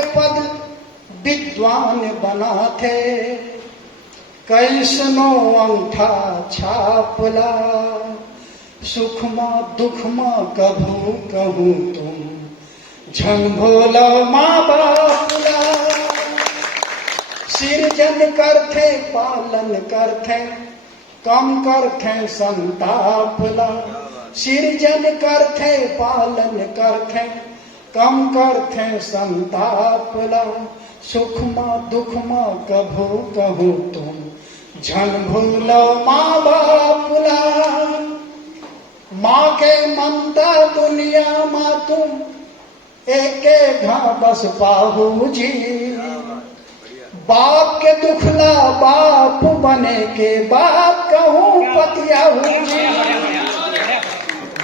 के पद विद्वान बना थे, कैसनो अंगठा छापला, सुखमा दुखमा कभू कहूँ तुम, झन भोला माँ बापुला। सिरजन करथे पालन करथे, कम करथे संतापला। सिरजन करथे पालन करथे, कम करथे संतापला। सुखमा दुखमा कभू कहूँ तुम, झन भूलो माँ बापुला। माँ के ममता दुनिया माँ तुम, एके घा बस पाहू जी। बाप के दुखला बाप बने के बाप कहूँ पतियाहू जी।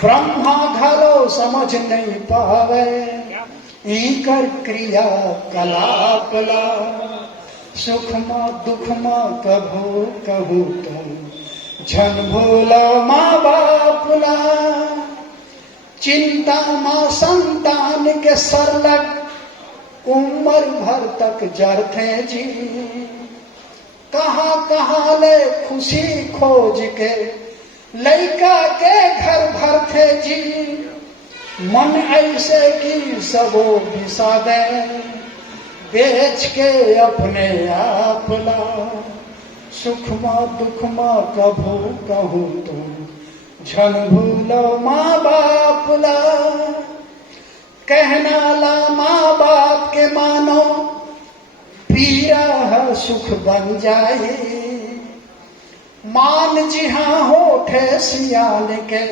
ब्रह्मा घलो समझ नहीं पावे, इकर क्रिया कलापला। सुखमा दुखमा कभू कहूँ तुम, झन भूलो माँ बापुला। चिंता माँ संतान के सरलग, उम्र भर तक जरथे जी। कहाँ कहाँ ले खुशी खोज के, लइका के घर भरथे जी। मन ऐसे की सबो बिसा दे, बेच के अपने आप ला। सुखमा दुखमा कभू कहूँ तुम, झन भूलो माँ बापुला। कहना ला माँ बाप के मानो, पीरा सुख बन जाए। मान जिहाँ होठे सियान के,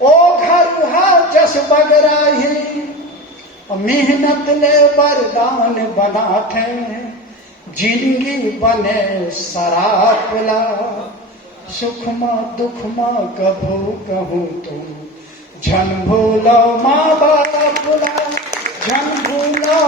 ओ घर हा जस बगराही। मेहनत ले वरदान बनाथे, जिंदगी बने सरापला। सुखमा दुखमा कभू कहूँ तुम, झन भूलो माँ बापुला। झन भूलो